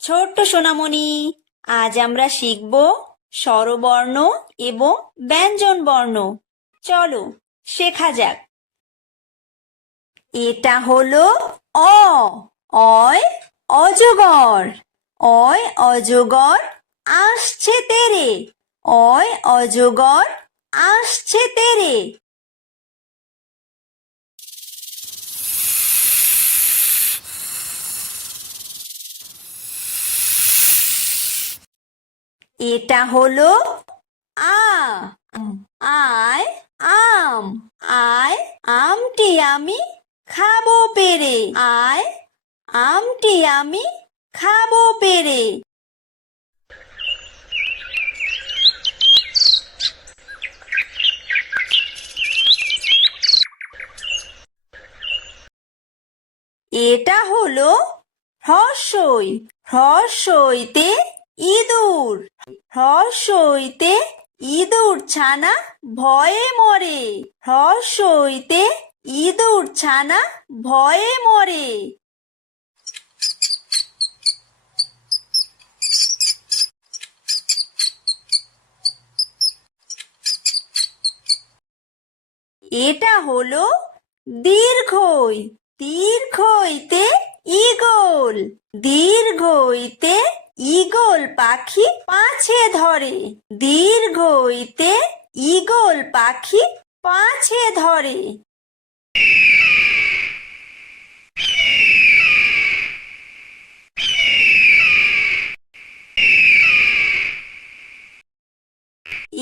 ছোট্ট সোনামণি, আজ আমরা শিখব স্বরবর্ণ এবং ব্যঞ্জন বর্ণ। চলো শেখা যাক। এটা হলো অ। অয় অজগর। অয় অজগর আসছে তেরে। অয় অজগর আসছে তেরে। এটা হলো আ। আয় আম। আয় আমটি আমি খাবো পেরে। আয় আমটি আমি খাবো পেরে। এটা হলো হ্রস্বই। হ্রস্বইতে ইঁদুর। হ্রস্বইতে ইঁদুর ছানা ভয়ে মরে। হ্রস্বইতে ইঁদুর ছানা ভয়ে মরে। এটা হলো দীর্ঘই। দীর্ঘইতে ঈগল। দীর্ঘইতে ঈগল পাখি পাছে ধরে। দীর্ঘইতে ঈগল পাখি পাছে ধরে।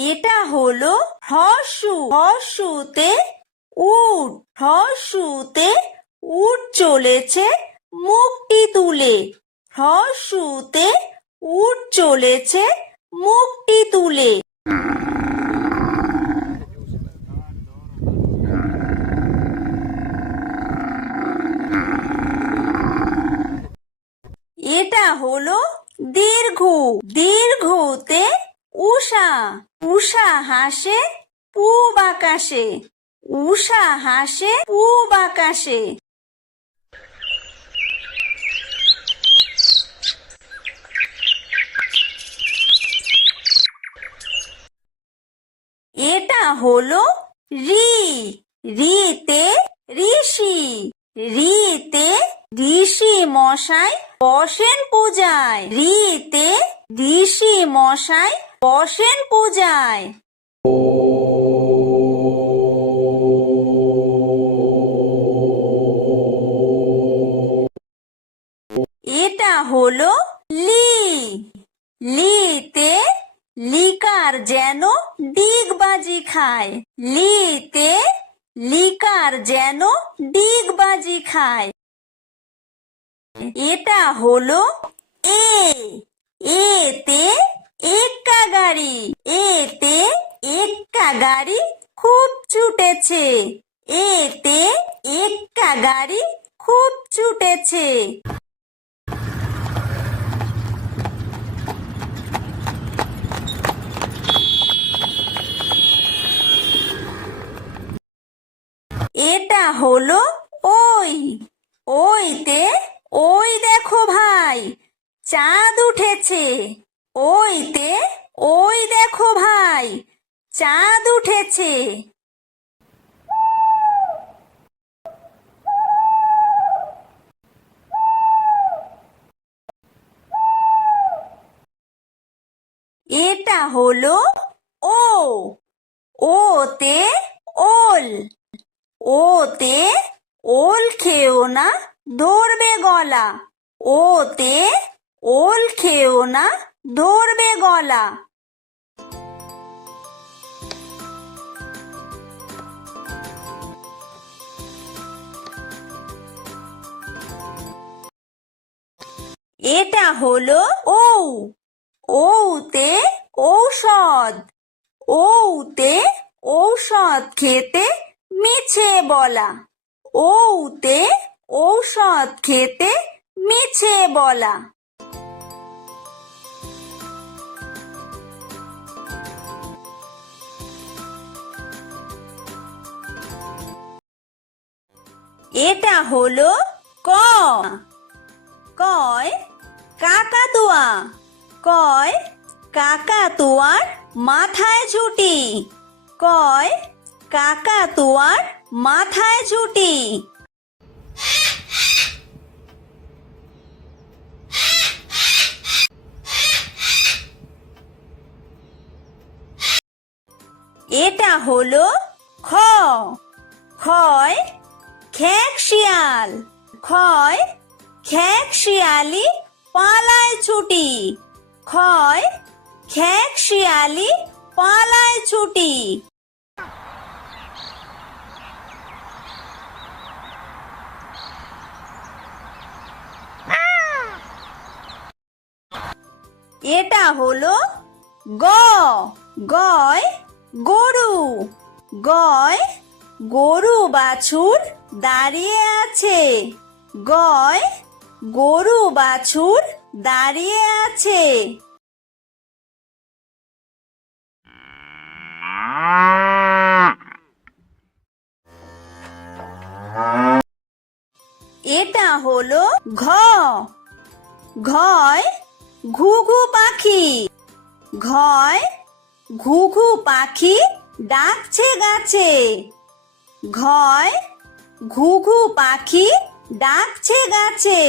এটা হলো হ্রস্ব। হ্রস্বতে উট। হ্রস্বতে উট চলেছে মুখটি তুলে। হ্রস্বতে উট চলেছে মুখটি তুলে। এটা হলো দীর্ঘ। দীর্ঘতে উষা। উষা হাসে পূব আকাশে। উষা হাসে পূব আকাশে। এটা হলো ঋ। ঋতে ঋষি। ঋতে ঋষি মশাই বসেন পূজায়। ঋতে ঋষি মশাই বসেন পূজায়। এটা হলো লি। লিতে লিকার যেন ডিগবাজি খায়। লিতে লিকার যেন ডিগবাজি খায়। এটা হলো এ। এতে এক্কা গাড়ি। এতে এক্কা গাড়ি খুব ছুটেছে। এতে এক্কা গাড়ি খুব ছুটেছে। এটা হলো ওই। ওইতে ওই দেখো ভাই চাঁদ উঠেছে। ওইতে ওই দেখো ভাই চাঁদ উঠেছে। এটা হলো ও। ওতে ওল। ওতে ওল খেও না ধরবে গলা। ওতে ওল খেও না ধরবে গলা। এটা হলো ঔ। ঔতে ঔষধ। ঔতে ঔষধ খেতে মিছে বলা। ঔতে ঔষধ খেতে মিছে বলা। এটা হলো ক। কয় কাকাতুয়া। কয় কাকাতুয়ার মাথায় ঝুঁটি। কয় কাকাতুয়ার মাথায় ঝুঁটি। এটা হলো খ। খয় খেক শিয়াল। খয় খেক শিয়ালি পালায় ছুটি। খয় খেক শিয়ালি পালায় ছুটি। এটা হলো গ। গয় গরু। গয় গরু বাছুর দাঁড়িয়ে আছে। গয় গরু বাছুর দাঁড়িয়ে আছে। এটা হলো ঘ। ঘয় ঘুঘু পাখি। ঘয় ঘুঘু পাখি ডাকছে গাছে। ঘয় ঘুঘু পাখি ডাকছে গাছে।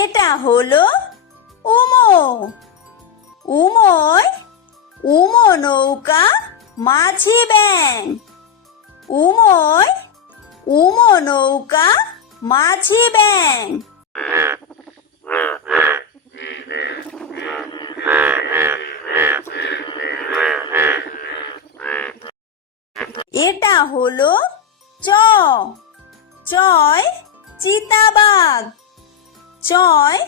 এটা হলো উমো। উমোয় উমো নৌকা মাঝি ব্যাং। উমোয় উমো নৌকা মাঝি ব্যাং। এটা হলো চ। চয় চিতাবাঘ। চয়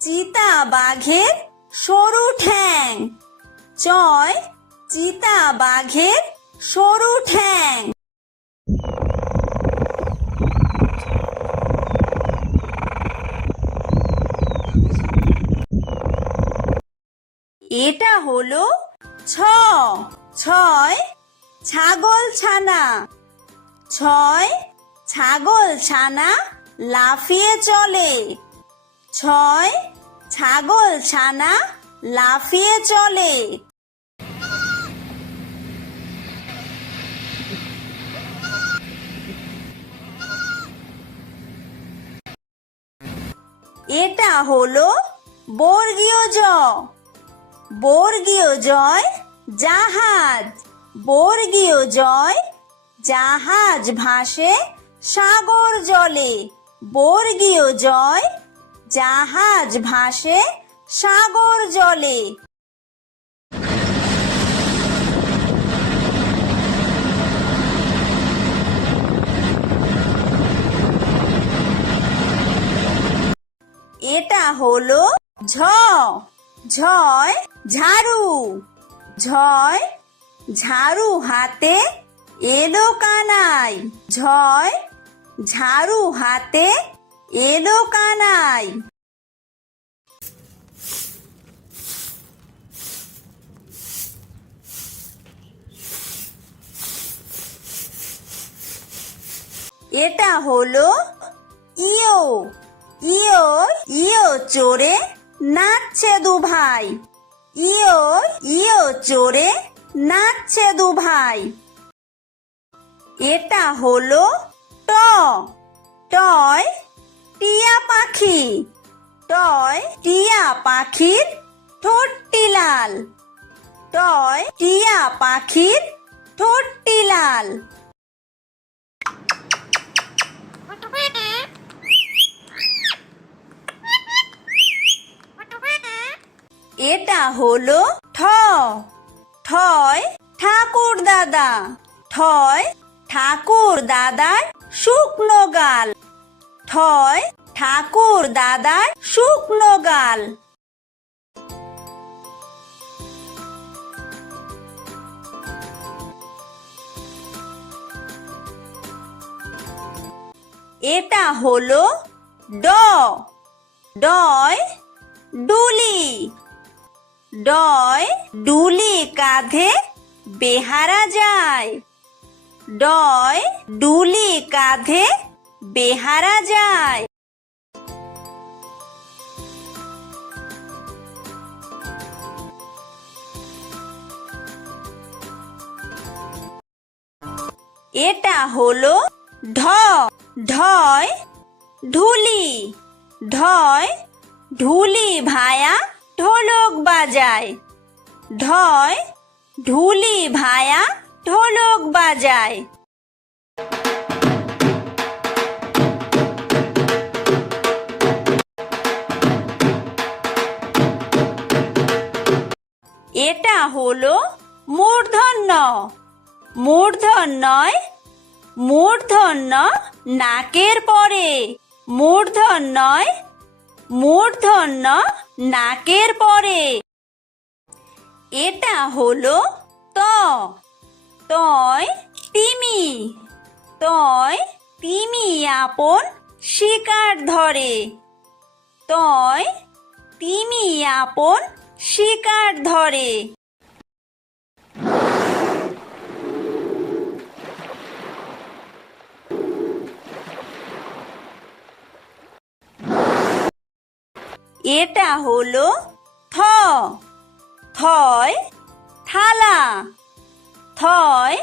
চিতাবাঘের সরু ঠ্যাং। চয় চিতাবাঘের সরু ঠ্যাং। এটা হলো ছ। ছয় ছাগল ছানা। ছয় ছাগল ছানা লাফিয়ে চলে। ছয় ছাগল ছানা লাফিয়ে চলে। এটা হলো বর্গীয় জ। বর্গীয় জয় জাহাজ। বর্গীয় জয় জাহাজ ভাসে সাগর জলে। বর্গীয় জয় জাহাজ ভাসে সাগর জলে। এটা হলো ঝ। ঝয় ঝাড়ু। ঝয় ঝাড়ু হাতে এলো কানাই। ঝয় ঝাড়ু হাতে এলো কানাই। এটা হলো ইয়ো। ইয়ো ইয়ো চড়ে নাচছে দু ভাই। ইয়ো ইয়ো চড়ে নাচছে দু ভাই। এটা হলো ট। টয় টিয়া পাখি। টয় টিয়া পাখির ঠোঁটটি লাল। টয় টিয়া পাখির ঠোঁটটি লাল। এটা হলো ঠ। ঠয় ঠাকুর দাদা। ঠয় ঠাকুর দাদার শুকনো গাল। ঠয় ঠাকুর দাদার শুকনো গাল। এটা হলো ড। ডয় ডুলি। ডয় ডুলি কাঁধে বেহারা যায়। ডয় ডুলি কাঁধে বেহারা যায়। এটা হলো ঢ। ঢয় ঢুলি। ঢয় ঢুলি ভায়া ঢোলক বাজায়। ঢয় ঢুলি ভায়া ঢোলক বাজায়। এটা হলো মূর্ধন্য। মূর্ধন্যয় মূর্ধন্য নাকের পরে। মূর্ধন্যয় মূর্ধন্য নাকের পরে। এটা হলো ত। তয় তিমি। তয় তিমি আপন শিকার ধরে। তয় তিমি আপন শিকার ধরে। এটা হলো থ। থয় থালা। থয়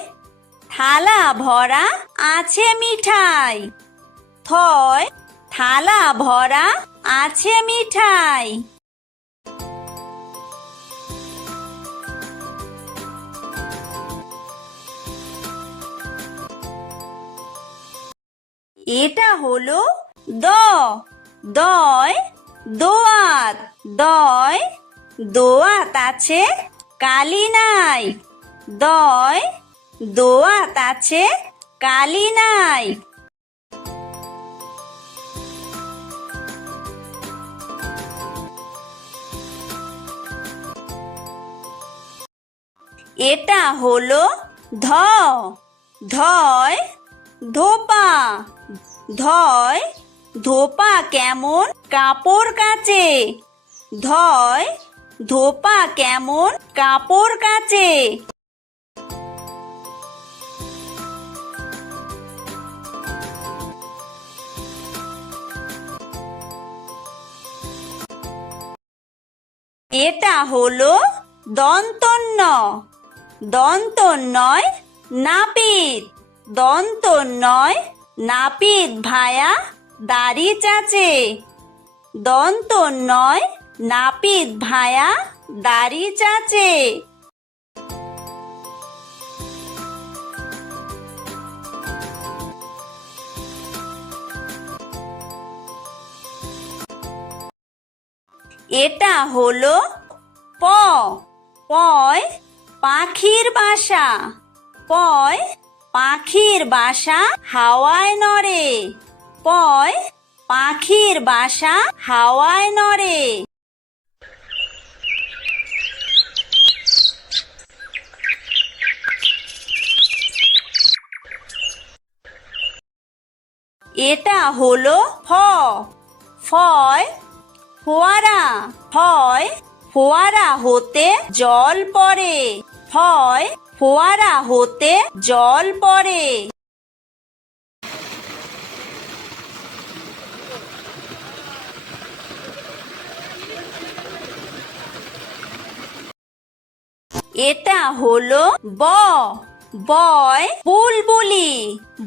থালা ভরা আছে মিঠাই। থয় থালা ভরা আছে মিঠাই। এটা হলো দ। দয় দোয়াত। দয় দোয়াত আছে কালি নাই। দয় দোয়াত আছে কালি নাই। এটা হলো ধ। ধয় ধোপা। ধয় ধোপা কেমন কাপড় কাচে। ধয় ধোপা কেমন কাপড় কাচে। এটা হলো দন্তন্য। দন্তন্যয় নাপিত। দন্তন্যয় নাপিত ভায়া দাড়ি চাচে। দন্তন্যয় নাপিত ভায়া দাড়ি চাচে। এটা হলো প। পয় পাখির বাসা। পয় পাখির বাসা হাওয়ায় নড়ে। পয় পাখির বাসা হাওয়ায় নড়ে। এটা হলো ফ। ফয় ফোয়ারা। ফয় ফোয়ারা হতে জল পড়ে। ফয় ফোয়ারা হতে জল পড়ে। এটা হলো ব। বয় বুলবুলি।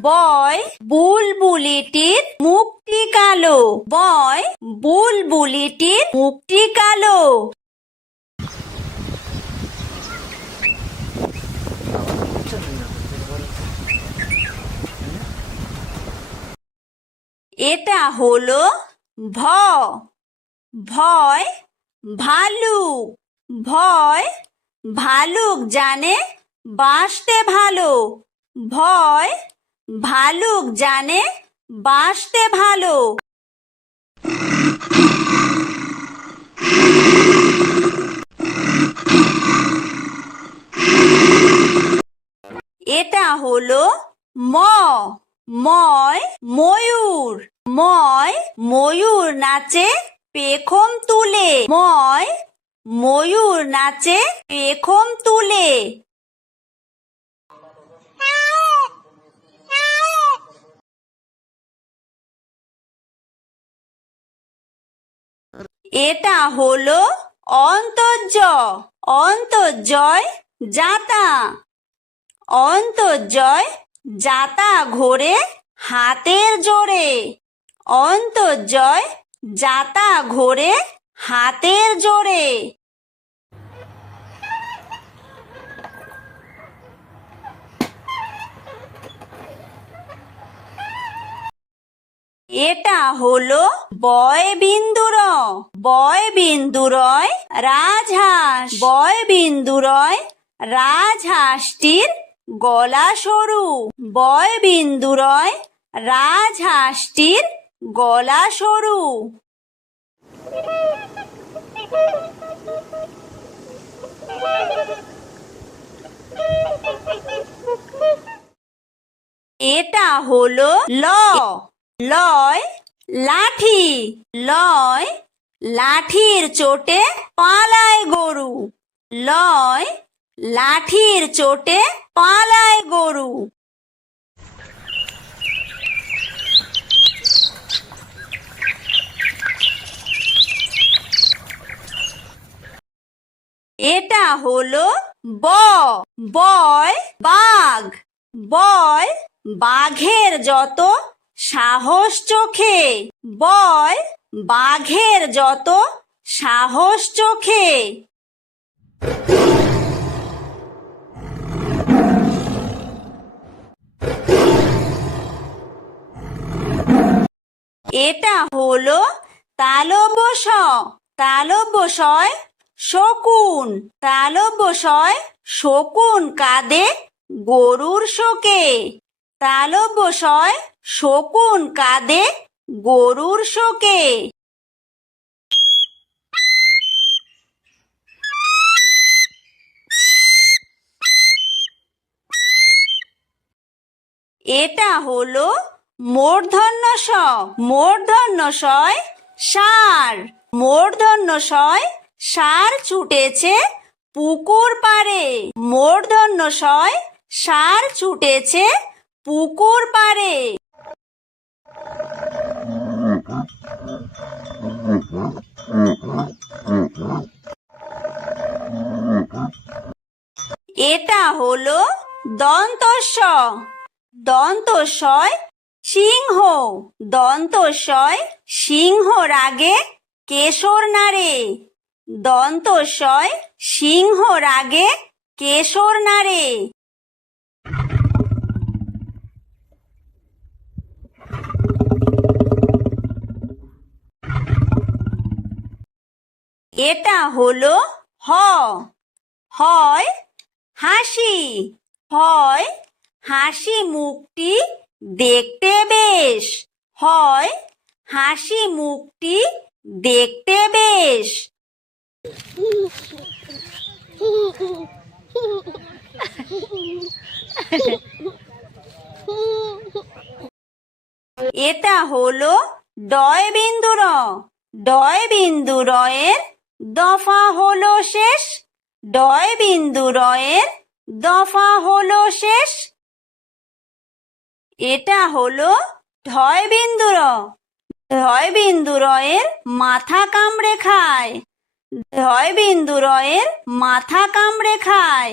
বয় বুলবুলিটির মুখটি কালো। বয় বুলবুলিটির মুখটি কালো। এটা হলো ভ। ভয় ভালুক। ভয় ভালুক জানে বাঁচতে ভালো। ভয় ভালুক জানে বাঁচতে ভালো। এটা হলো ম। ময় ময়ূর। ময় ময়ূর নাচে পেখম তুলে। ময় ময়ূর নাচে পেখম তুলে। এটা হলো অন্তর্য। অন্তর্জয় যাতা। অন্তর্জয় যাতা ঘোরে হাতের জোরে। অন্তর্জয় যাতা ঘোরে হাতের জোরে। এটা হলো বয় বিন্দুর। বয় বিন্দুরয় রাজহাঁস। বয় বিন্দুরয় রাজহাঁসটির গলা সরু। বয় বিন্দুরয় রাজহাঁসটির গলা সরু। এটা হলো ল। লয় লাঠি। লয় লাঠির চোটে পালায় গরু। লয় লাঠির চোটে পালায় গরু। এটা হলো ব। বয় বাঘ। বয় বাঘের যত সাহস চোখে। বয় বাঘের যত সাহস চোখে। এটা হলো তালব্য শ। তালব্য শয় শকুন। তালব্য শয় শকুন কাঁদে গরুর শোকে। তালব্য শয় শকুন কাঁদে গরুর শোকে। এটা হলো মূর্ধন্য ষ। মূর্ধন্য শয় ষাঁড়। মূর্ধন্য শয় ষাঁড় ছুটেছে পুকুর পাড়ে। মূর্ধন্য শয় ষাঁড় ছুটেছে পুকুর পাড়ে। এটা হলো দন্তস্ব। দন্তস্বয় সিংহ। দন্তস্বয় সিংহ রাগে কেশর নাড়ে। দন্তস্বয় সিংহ রাগে কেশর নাড়ে। এটা হলো হ। হয় হাসি। হয় হাসি মুখটি দেখতে বেশ। হয় হাসি মুখটি দেখতে বেশ। এটা হলো ডয় বিন্দু র। ডয় বিন্দু রয়ের দফা হলো শেষ। ডয় বিন্দু রয়ের দফা হলো শেষ। এটা হলো ঢয় বিন্দু র। ঢয় বিন্দু রয়ের মাথা কামড়ে খায়। ঢয় বিন্দু রয়ের মাথা কামড়ে খায়।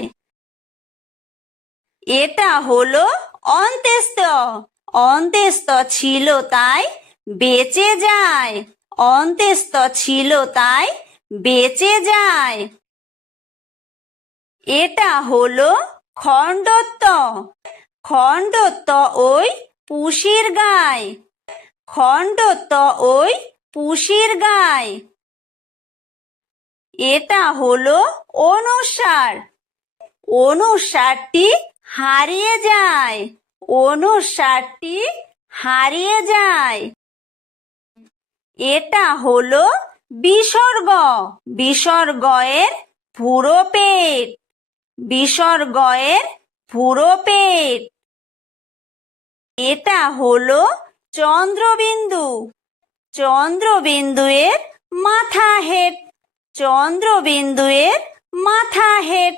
এটা হলো অন্ত্যেস্ত। অন্ত্যেস্ত ছিল তাই বেঁচে যায়। অন্ত্যেস্ত ছিল তাই বেঁচে যায়। এটা হলো খণ্ডত্ব। খণ্ডত্ব ওই পুষির গায়। খণ্ডত্ব ওই পুষির গায়। এটা হলো অনুস্বার। অনুস্বারটি হারিয়ে যায়। অনুস্বারটি হারিয়ে যায়। এটা হলো বিসর্গ। বিসর্গয়ের পুরো পেট। বিসর্গয়ের পুরো পেট। এটা হলো চন্দ্রবিন্দু। চন্দ্রবিন্দুয়ের মাথা হেট। চন্দ্রবিন্দু এর মাথা হেট।